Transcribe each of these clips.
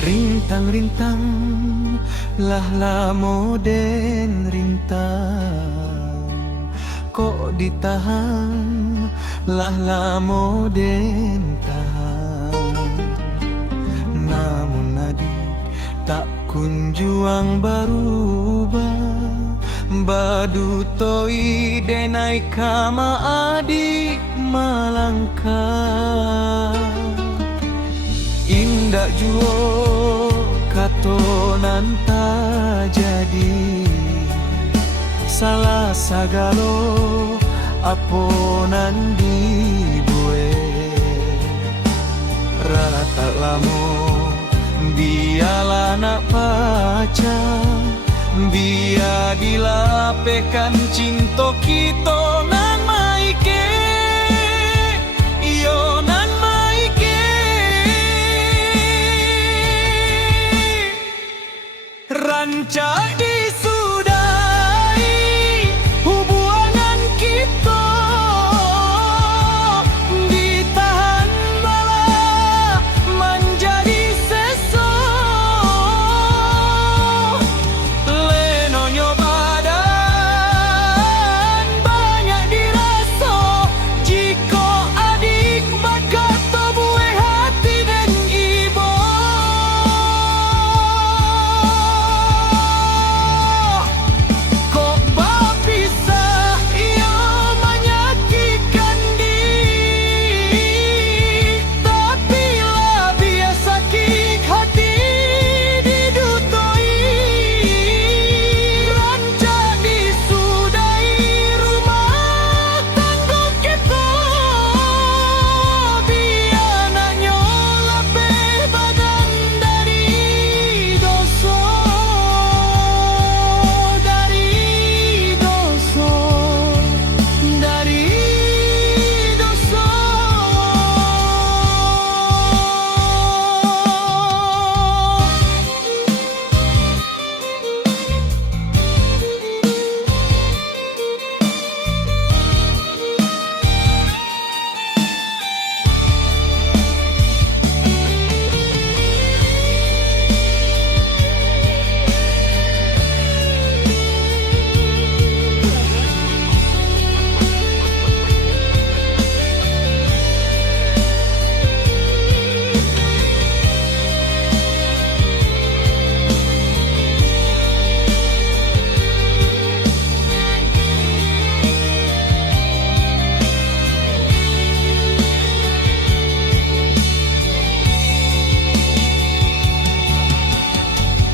Rintang-rintang lah moden rintang, kok ditahan lah moden tahan. Namun adik tak kunjuang berubah, badu toi denai kama adik malangkah. Indak juo katonan tak jadi, salah sagalo aponan dibue. Rata lamo biarlah nak pacar, biar dilapekan cinta kita nan maike, iyo nan maike. Rancak disudahi hubungan kita, ditahan bala menjadi sesok. Lenonyo badan banyak dirasa, jika adik berkata buih hati dan ibu. Kok berpisah ia menyakitkan diri, tapi lah biar sakit hati didutoi. Rancak disudahi rumah tangga kita, biar nak nyolapeh badan dari dosa, dari dosa, dari dosa.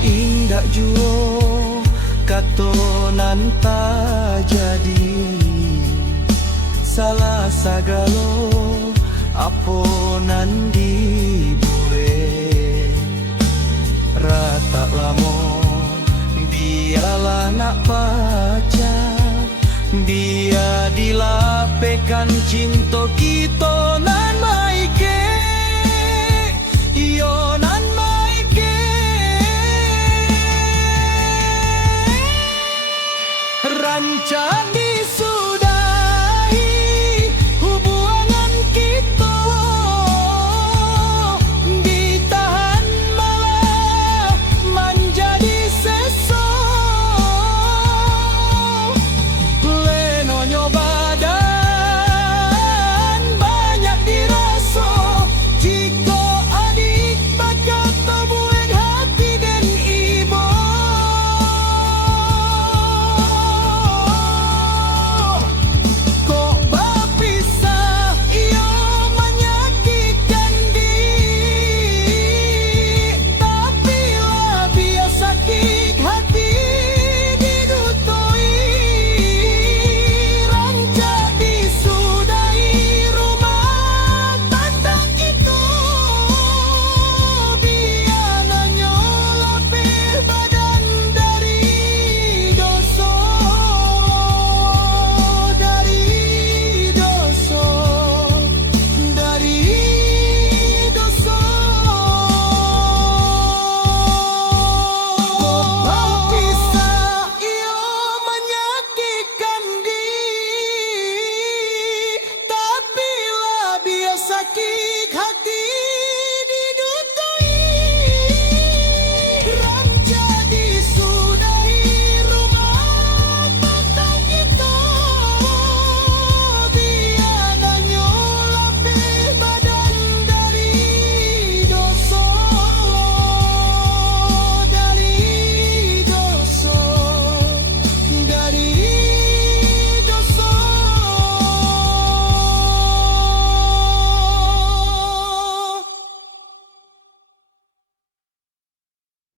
Indak juo katonan tak jadi, salah sagalo aponan dibue. Rata lamo biarlah nak pacar, dia dilapekan cinta kita